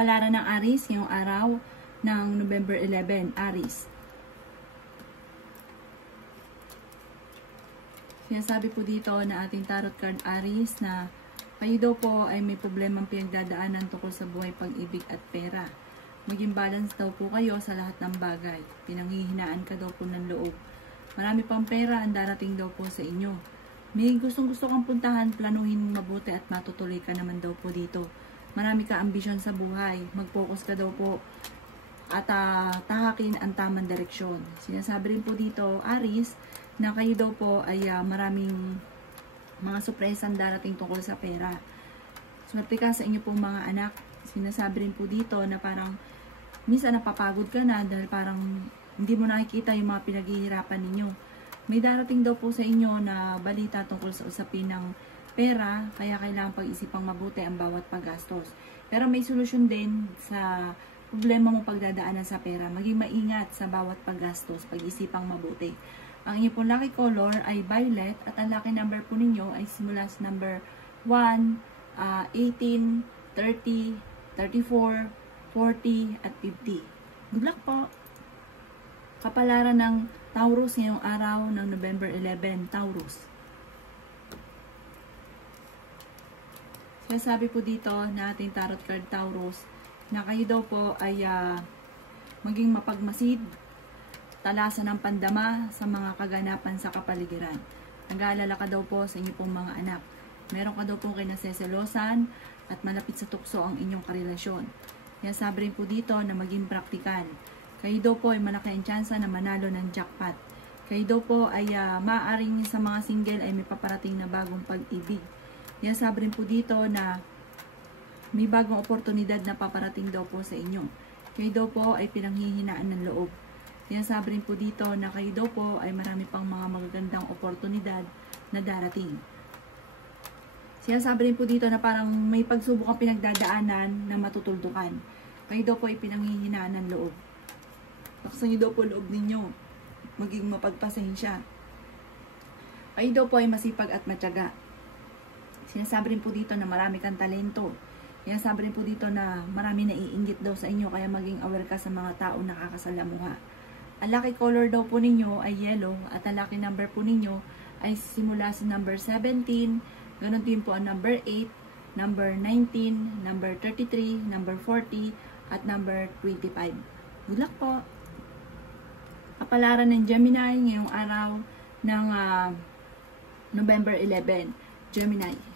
Kapalaran ng Aries ngayong araw ng November 11, Aries. Sinasabi po dito na ating tarot card Aries na kayo daw po ay may problemang pinagdadaanan tungkol sa buhay, pag-ibig at pera. Maging balance daw po kayo sa lahat ng bagay. Pinanghihinaan ka daw po ng loob. Marami pang pera ang darating daw po sa inyo. May gustong-gusto kang puntahan, planuhin mong mabuti at matutuloy ka naman daw po dito. Marami ka ambisyon sa buhay. Mag-focus ka daw po at tahakin ang tamang direksyon. Sinasabi rin po dito, Aries, na kayo daw po ay maraming mga sorpresang darating tungkol sa pera. Swerte ka sa inyo pong mga anak. Sinasabi rin po dito na parang minsan napapagod ka na dahil parang hindi mo nakikita yung mga pinaghihirapan ninyo. May darating daw po sa inyo na balita tungkol sa usapin ng pera, kaya kailangan pag-isipang mabuti ang bawat paggastos. Pero may solusyon din sa problema mo pagdadaanan sa pera. Maging maingat sa bawat paggastos, pag-isipang mabuti. Ang inyong pong lucky color ay violet at ang lucky number po ninyo ay simula sa number 1, 18, 30, 34, 40 at 50. Good luck po! Kapalaran ng Taurus ngayong araw ng November 11, Taurus. Sabi po dito na ating tarot card Taurus na kayo daw po ay maging mapagmasid, talasan ng pandama sa mga kaganapan sa kapaligiran. Nag-aalala ka daw po sa inyo pong mga anak. Meron ka daw pong kinaseselosan at malapit sa tukso ang inyong karelasyon. Kaya sabi rin po dito na maging praktikal. Kayo daw po ay malaki ang tsansa na manalo ng jackpot. Kayo daw po ay maaaring sa mga single ay may paparating na bagong pag-ibig. Kaya sabi rin po dito na may bagong oportunidad na paparating daw po sa inyo. Kayo daw po ay pinanghihinaan ng loob. Kaya sabi rin po dito na kayo daw po ay marami pang mga magagandang oportunidad na darating. Sinasabi rin po dito na parang may pagsubok ang pinagdadaanan na matutuldukan. Kayo daw po ay pinanghihinaan ng loob. Laksan niyo daw po loob ninyo. Maging mapagpasensya. Kayo daw po ay masipag at matyaga. Sinasabi rin po dito na marami kang talento. Sinasabi rin po dito na marami naiinggit daw sa inyo, kaya maging aware ka sa mga tao na nakakasalamuha. Ang lucky color daw po ninyo ay yellow at ang lucky number po ninyo ay simula sa number 17, ganun din po ang number 8, number 19, number 33, number 40, at number 25. Good luck po! Kapalaran ng Gemini ngayong araw ng November 11, Gemini.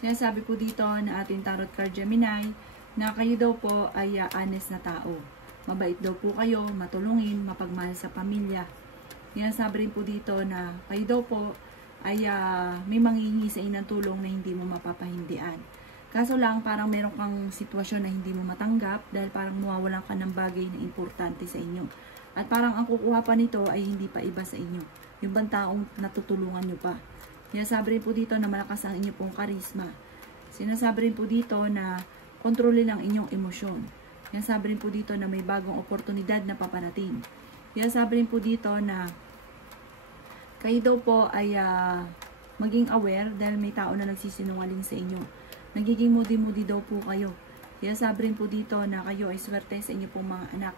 Sinasabi po dito na ating tarot card Gemini na kayo daw po ay honest na tao. Mabait daw po kayo, matulungin, mapagmahal sa pamilya. Sinasabi rin po dito na kayo daw po ay may manghihingi sa inyo ng tulong na hindi mo mapapahindian. Kaso lang parang meron kang sitwasyon na hindi mo matanggap dahil parang mawawalan ka ng bagay na importante sa inyo. At parang ang kukuha pa nito ay hindi pa iba sa inyo. Yung bang taong natutulungan nyo pa. Sinasabi rin po dito na malakas ang inyong pong karisma. Sinasabi rin po dito na kontrolin ang inyong emosyon. Sinasabi rin po dito na may bagong oportunidad na paparating. Sinasabi rin po dito na kayo daw po ay maging aware dahil may tao na nagsisinungaling sa inyo. Nagiging moody-moody daw po kayo. Sinasabi rin po dito na kayo ay swerte sa inyong pong mga anak.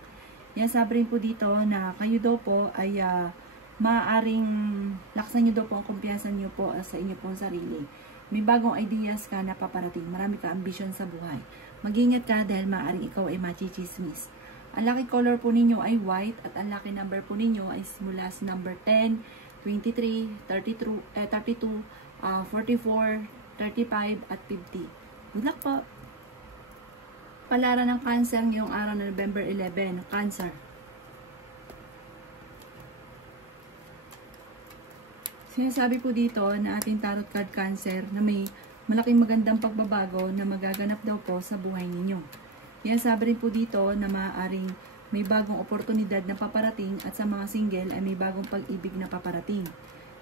Sinasabi rin po dito na kayo daw po ay maaaring laksan nyo daw po ang kumpiyansa nyo po sa inyo pong sarili. May bagong ideas ka na paparating. Marami ka ambisyon sa buhay. Mag-ingat ka dahil maaaring ikaw ay machichismis. Ang lucky color po ninyo ay white at ang lucky number po ninyo ay simula sa number 10, 23, 32, 44, 35 at 50. Good luck po! Palaran ng Cancer ngayong araw na November 11, Cancer. Sinasabi po dito na ating tarot card Cancer na may malaking magandang pagbabago na magaganap daw po sa buhay ninyo. Sinasabi rin po dito na maaaring may bagong oportunidad na paparating at sa mga single ay may bagong pag-ibig na paparating.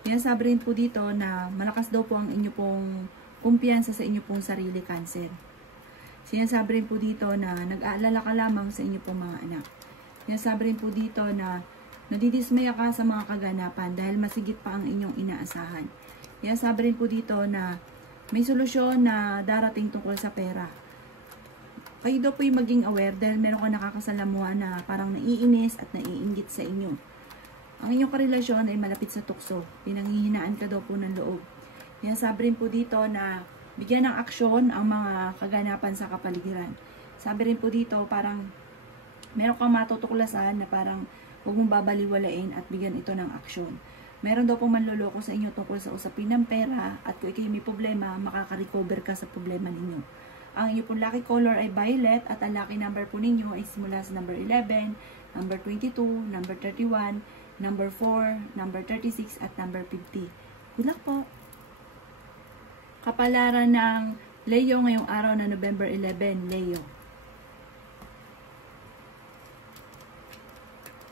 Sinasabi rin po dito na malakas daw po ang inyo pong kumpiyansa sa inyo pong sarili, Cancer. Sinasabi rin po dito na nag-aalala ka lamang sa inyo pong mga anak. Sinasabi rin po dito na nadidismaya ka sa mga kaganapan dahil masigit pa ang inyong inaasahan. Sinasabi rin po dito na may solusyon na darating tungkol sa pera. Kayo daw po yung maging aware dahil meron ka nakakasalamuha na parang naiinis at naiinggit sa inyo. Ang inyong karelasyon ay malapit sa tukso. Pinanghihinaan ka daw po ng loob. Kaya sabi rin po dito na bigyan ng aksyon ang mga kaganapan sa kapaligiran. Sabi rin po dito parang meron kang matutuklasan na parang huwag mong babaliwalain at bigyan ito ng aksyon. Meron daw pong manloloko sa inyo tungkol sa usapin ng pera at kung ikaw may problema, makaka-recover ka sa problema ninyo. Ang inyo pong lucky color ay violet at ang lucky number po ninyo ay simula sa number 11, number 22, number 31, number 4, number 36 at number 50. Good luck po! Kapalaran ng Leo ngayong araw na November 11, Leo.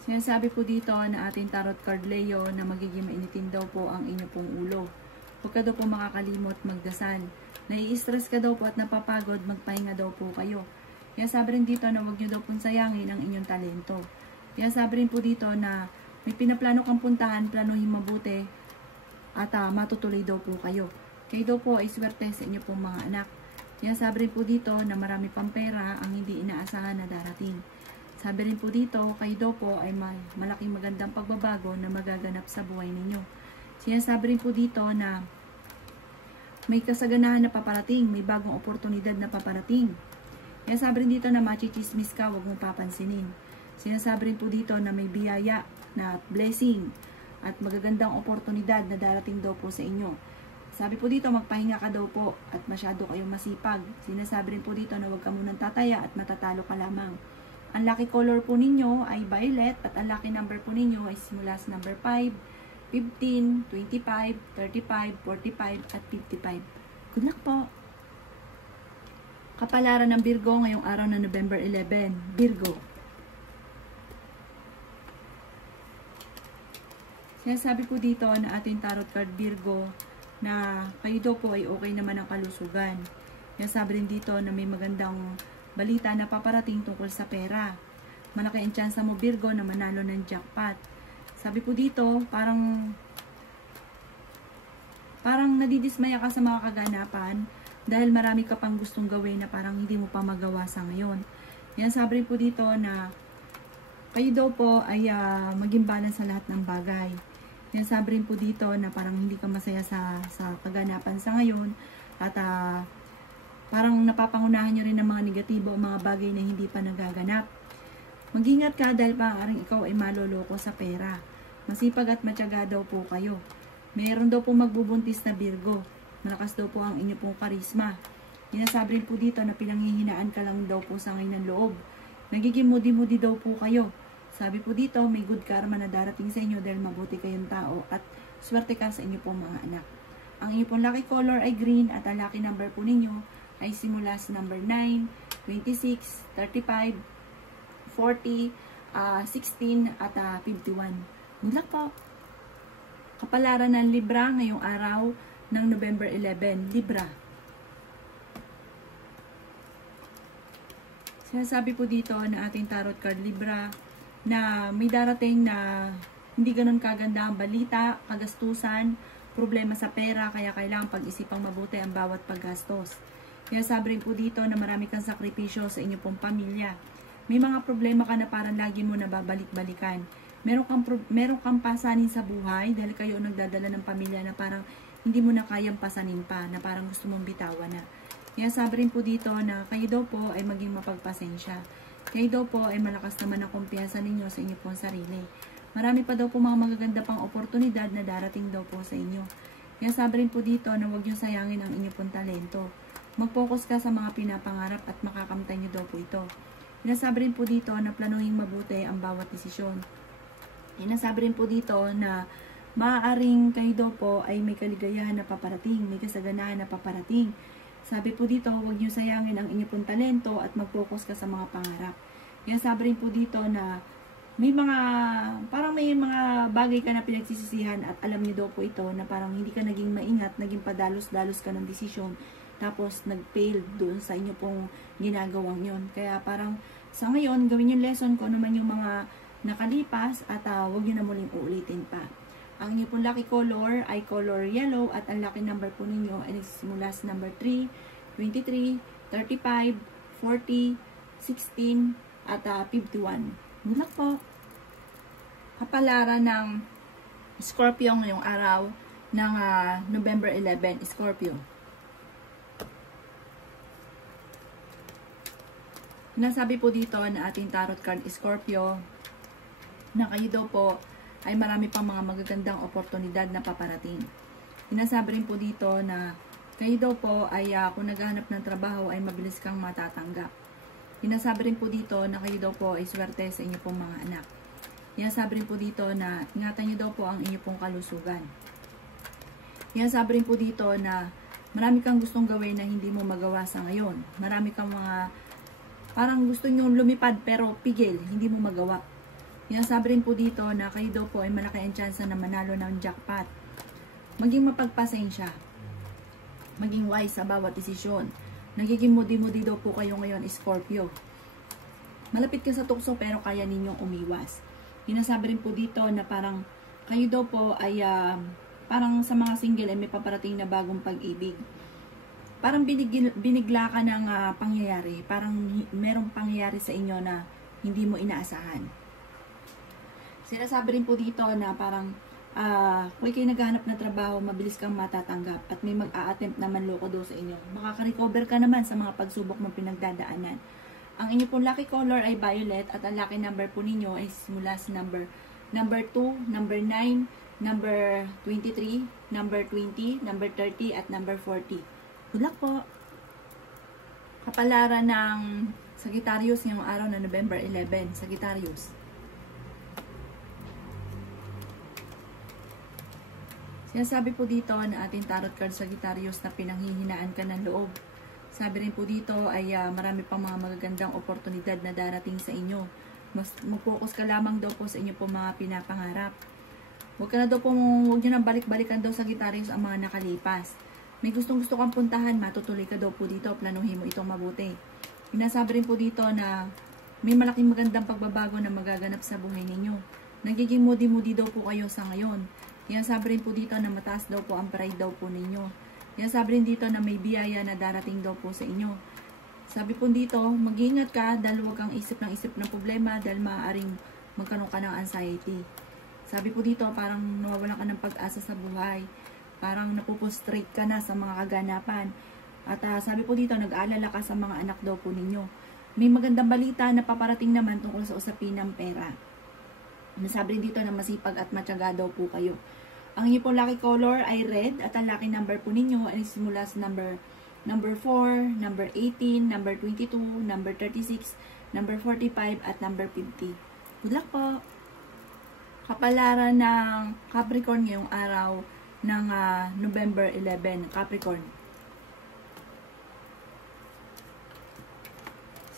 Sinasabi po dito na ating tarot card Leo na magiging mainitin daw po ang inyo pong ulo. Huwag ka daw po makakalimot magdasal. Nai-stress ka daw po at napapagod, magpahinga daw po kayo. Kaya sabi rin dito na huwag nyo daw pong sayangin ang inyong talento. Kaya sabi rin po dito na may pinaplano kang puntahan, planuhin mabuti at matutuloy daw po kayo. Kayo daw po ay swerte sa inyo pong mga anak. Kaya sabi rin po dito na marami pang pera ang hindi inaasahan na darating. Sabi rin po dito, kayo daw po ay malaking magandang pagbabago na magaganap sa buhay ninyo. Sinasabi rin po dito na may kasaganahan na paparating, may bagong oportunidad na paparating. Kaya sabi rin dito na machichismis ka, huwag mong papansinin. Sinasabi rin po dito na may biyaya na blessing at magagandang oportunidad na darating daw po sa inyo. Sabi po dito, magpahinga ka daw po at masyado kayong masipag. Sinasabi rin po dito na huwag ka munang tataya at matatalo ka lamang. Ang lucky color po ninyo ay violet at ang lucky number po ninyo ay simula sa number 5, 15, 25, 35, 45 at 55. Good luck po! Kapalaran ng Virgo ngayong araw na November 11, Virgo. Sinasabi po dito na ating tarot card Virgo na kayo daw po ay okay naman ang kalusugan. Sinasabi rin dito na may magandang balita na paparating tungkol sa pera. Malaki ang tsansa mo Virgo na manalo ng jackpot. Sabi po dito, parang nadidismaya ka sa mga kaganapan dahil marami ka pang gustong gawin na parang hindi mo pa magawa sa ngayon. Yan sabi rin po dito na kayo daw po ay maging balance sa lahat ng bagay. Yan sabi rin po dito na parang hindi ka masaya sa kaganapan sa ngayon at parang napapangunahan nyo rin ng mga negatibo o mga bagay na hindi pa nagaganap. Mag-ingat ka dahil maaaring ikaw ay maloloko sa pera. Masipag at matyaga daw po kayo. Meron daw po magbubuntis na Virgo. Malakas daw po ang inyo pong karisma. Sinasabi rin po dito na pinanghihinaan ka lang daw po sa ngayon ng loob. Nagiging mudi-mudi daw po kayo. Sabi po dito, may good karma na darating sa inyo dahil mabuti kayong tao at swerte ka sa inyo pong mga anak. Ang inyo pong lucky color ay green at ang lucky number po ninyo ay simula sa number 9, 26, 35, 40, 16 at 51. Good luck po! Kapalaran ng Libra ngayong araw ng November 11, Libra. Sinasabi po dito na ating tarot card Libra na may darating na hindi ganun kaganda ang balita, kagastusan, problema sa pera, kaya kailangan pag-isipang mabuti ang bawat paggastos. Kaya sabi rin po dito na marami kang sakripisyo sa inyo pong pamilya. May mga problema ka na parang lagi mo nababalik-balikan. Meron kang pasanin sa buhay dahil kayo nagdadala ng pamilya na parang hindi mo na kayang pasanin pa, na parang gusto mong bitawan na. Kaya sabi rin po dito na kayo daw po ay maging mapagpasensya. Kayo daw po ay malakas naman ang kumpiyansa ninyo sa inyo pong sarili. Marami pa daw po mga magaganda pang oportunidad na darating daw po sa inyo. Kaya sabi rin po dito na huwag nyo sayangin ang inyo pong talento. Mag-focus ka sa mga pinapangarap at makakamtay nyo daw po ito. Sinasabi rin po dito na planuhin mabuti ang bawat desisyon. Sinasabi rin po dito na maaaring kayo daw po ay may kaligayahan na paparating, may kasaganahan na paparating. Sabi po dito, huwag niyo sayangin ang inyong pong talento at mag-focus ka sa mga pangarap. Kaya sabi rin po dito na may mga bagay ka na pinagsisisihan at alam niyo daw po ito na parang hindi ka naging maingat, naging padalos-dalos ka ng desisyon, tapos nag-fail doon sa inyo pong ginagawang yon. Kaya parang sa ngayon, gawin yung lesson ko naman yung mga nakalipas at huwag nyo na muling uulitin pa. Ang inyo pong lucky color ay color yellow at ang lucky number po ninyo ay simula sa number 3, 23, 35, 40, 16, at 51. Good luck po! Kapalaran ng Scorpio ngayong araw ng November 11, Scorpio. Nasabi po dito na ating tarot card Scorpio na kayo daw po ay marami pang mga magagandang oportunidad na paparating. Sinasabi rin po dito na kayo daw po ay kung naghahanap ng trabaho ay mabilis kang matatanggap. Sinasabi rin po dito na kayo daw po ay swerte sa inyo pong mga anak. Sinasabi rin po dito na ingatan niyo daw po ang inyo pong kalusugan. Sinasabi rin po dito na marami kang gustong gawin na hindi mo magawa sa ngayon. Marami kang mga parang gusto nyo lumipad pero pigil, hindi mo magawa. Sinasabi rin po dito na kayo daw po ay malaki ang tsansa na manalo ng jackpot. Maging mapagpasensya. Maging wise sa bawat desisyon. Nagiging mudi-mudi daw po kayo ngayon, Scorpio. Malapit ka sa tukso pero kaya ninyong umiwas. Sinasabi rin po dito na parang kayo daw po ay parang sa mga single ay may paparating na bagong pag-ibig. Parang binigla ka ng pangyayari. Parang merong pangyayari sa inyo na hindi mo inaasahan. Sinasabi rin po dito na parang kung kayo naghahanap na trabaho, mabilis kang matatanggap at may mag-a-attempt naman loko daw sa inyo. Makaka-recover ka naman sa mga pagsubok mong pinagdadaanan. Ang inyo pong lucky color ay violet at ang lucky number po ninyo ay simula sa number 2, number 9, number 23, number 20, number 30 at number 40. Good luck po! Kapalaran ng Sagittarius ngayong araw na November 11. Sagittarius. Sinasabi po dito na ating tarot card Sagittarius na pinanghihinaan ka ng loob. Sabi rin po dito ay marami pang mga magagandang oportunidad na darating sa inyo. Mag-focus ka lamang daw po sa inyo po mga pinapangarap. Huwag nyo nang balik-balikan daw Sagittarius ang mga nakalipas. May gustong-gusto kang puntahan, matutuloy ka daw po dito, planuhin mo itong mabuti. Sinasabi rin po dito na may malaking magandang pagbabago na magaganap sa buhay ninyo. Nagiging moody-moody daw po kayo sa ngayon. Sinasabi rin po dito na mataas daw po ang pride daw po ninyo. Sinasabi rin dito na may biyaya na darating daw po sa inyo. Sabi po dito, mag-iingat ka dahil huwag kang isip ng problema dahil maaaring magkaroon ka ng anxiety. Sabi po dito, parang nawawalan ka ng pag-asa sa buhay. Parang napupustrate ka na sa mga kaganapan. At sabi po dito, nag-aalala ka sa mga anak daw po ninyo. May magandang balita na paparating naman tungkol sa usapin ng pera. Nasabi rin dito na masipag at matyaga daw po kayo. Ang inyo po lucky color ay red at ang lucky number po ninyo ay simula sa number 4, number 18, number 22, number 36, number 45 at number 50. Good luck po! Kapalaran ng Capricorn ngayong araw ng November 11, Capricorn.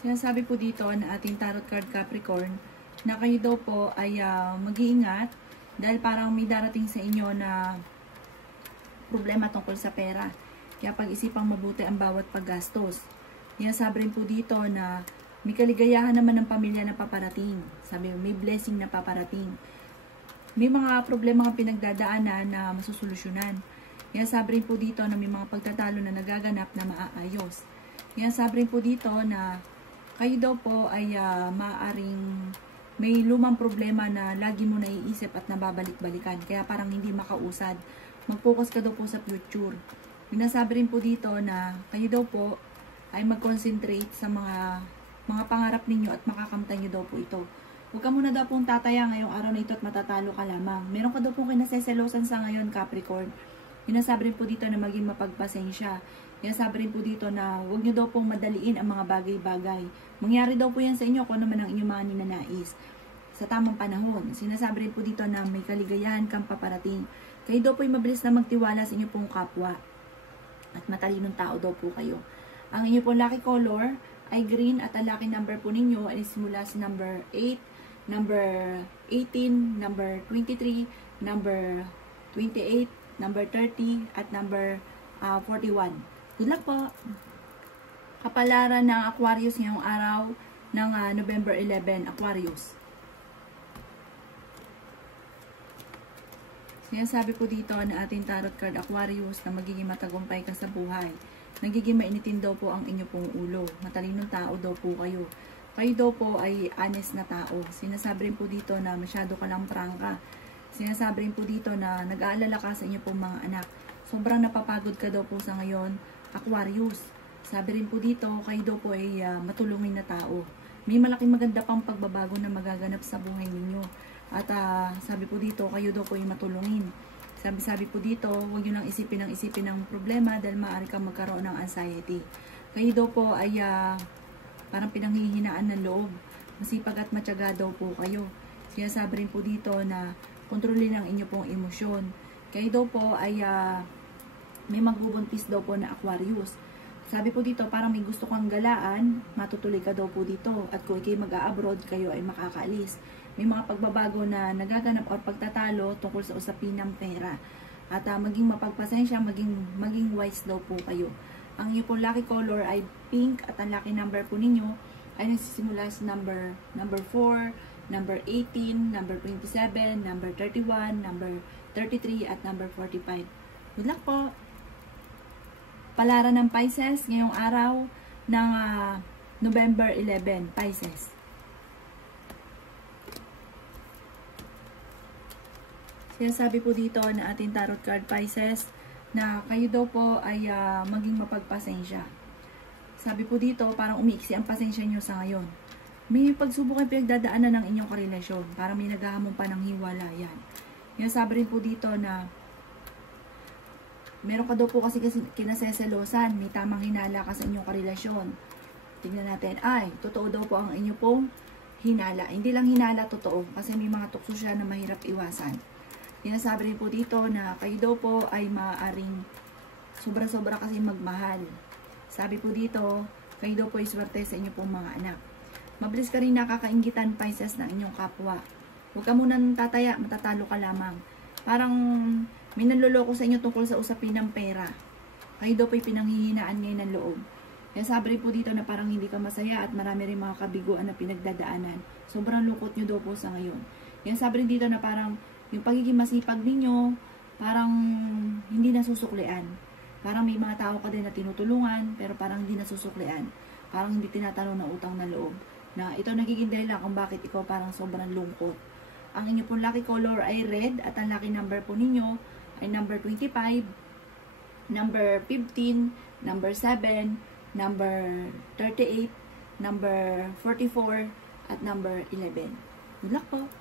Sinasabi po dito na ating tarot card Capricorn na kayo daw po ay mag-iingat dahil parang may darating sa inyo na problema tungkol sa pera. Kaya pag-isipang mabuti ang bawat paggastos. Sinasabi rin po dito na may kaligayahan naman ng pamilya na paparating. Sabi may blessing na paparating. May mga problema ang pinagdadaanan na masusolusyonan. Sinasabi rin po dito na may mga pagtatalo na nagaganap na maaayos. Sinasabi rin po dito na kayo daw po ay maaaring may lumang problema na lagi mo naiisip at nababalik-balikan. Kaya parang hindi makausad. Mag-focus ka daw po sa future. Binasabi rin po dito na kayo daw po ay mag-concentrate sa mga pangarap ninyo at makakamtan nyo daw po ito. Huwag ka muna daw pong tataya ngayong araw na ito at matatalo ka lamang. Meron ka daw pong kinaseselosan sa ngayon, Capricorn. Binasabi rin po dito na maging mapagpasensya. Binasabi rin po dito na huwag nyo daw pong madaliin ang mga bagay-bagay. Mangyari daw po yan sa inyo kung ano man ang inyong mga ninanais. Sa tamang panahon, sinasabi rin po dito na may kaligayahan kang paparating. Kayo daw po ay mabilis na magtiwala sa inyo pong kapwa. At matalinong tao daw po kayo. Ang inyo pong lucky color ay green at ang lucky number po ninyo ay simula sa number 8, number 18, number 23, number 28, number 30, at number 41. Good luck po! Kapalaran ng Aquarius ngayong araw ng November 11, Aquarius. Sinasabi po dito na ating tarot card Aquarius na magiging matagumpay ka sa buhay. Nagiging mainitin daw po ang inyo pong ulo. Matalinong tao daw po kayo. Kayo daw po ay honest na tao. Sinasabi rin po dito na masyado ka lang prangka. Sinasabi rin po dito na nag-aalala ka sa inyo pong mga anak. Sobrang napapagod ka daw po sa ngayon, Aquarius. Sabi rin po dito, kayo daw po ay matulungin na tao. May malaking maganda pang pagbabago na magaganap sa buhay ninyo. At sabi po dito, kayo daw po ay matulungin. Sabi po dito, huwag nyo lang isipin ng problema dahil maaari kang magkaroon ng anxiety. Kayo daw po ay parang pinanghihinaan ng loob. Masipag at matyaga daw po kayo. Sinasabi rin po dito na kontrolin ang inyo pong emosyon. Kayo daw po ay may magbubuntis daw po na Aquarius. Sabi po dito, parang may gusto kang galaan, matutuloy ka daw po dito. At kung ikay mag-a-abroad, kayo ay makakaalis. May mga pagbabago na nagaganap o pagtatalo tungkol sa usapin ng pera. At maging mapagpasensya, maging wise daw po kayo. Ang inyo pong lucky color ay pink at ang lucky number po ninyo ay nagsisimula sa number 4, number 18, number 27, number 31, number 33 at number 45. Good luck po! Palaran ng Pisces ngayong araw ng November 11, Pisces. Sinasabi po dito na ating tarot card Pisces na kayo daw po ay maging mapagpasensya. Sabi po dito, parang umiiksi ang pasensya nyo sa ngayon. May pagsubok ay pinagdadaanan ng inyong karelasyon. Parang may naghahamon pa ng hiwalayan. Sinasabi rin po dito na meron ka daw po kasi kinaseselosan. May tamang hinala ka sa inyong karelasyon. Tingnan natin. Ay, totoo daw po ang inyo pong hinala. Hindi lang hinala, totoo. Kasi may mga tukso siya na mahirap iwasan. Sinasabi rin po dito na kayo daw po ay maaaring sobra-sobra kasi magmahal. Sabi po dito, kayo daw po ay swerte sa inyo pong mga anak. Mabilis ka rin nakakainggitan, Pisces, ng inyong kapwa. Huwag ka munang tataya, matatalo ka lamang. Parang may nanloloko sa inyo tungkol sa usapin ng pera. Kayo daw po ay pinanghihinaan ngayon ng loob. Kaya sabi rin po dito na parang hindi ka masaya at marami rin mga kabiguan na pinagdadaanan. Sobrang lungkot nyo daw po sa ngayon. Kaya sabi rin dito na parang yung pagiging masipag ninyo, parang hindi nasusuklian. Parang may mga tao ka din na tinutulungan, pero parang hindi nasusuklian. Parang hindi tinatanong na utang na loob. Na ito nagiging dahilan kung bakit ikaw parang sobrang lungkot. Ang inyo pong lucky color ay red at ang lucky number po ninyo ay number 25, number 15, number 7, number 38, number 44, at number 11. Good luck po!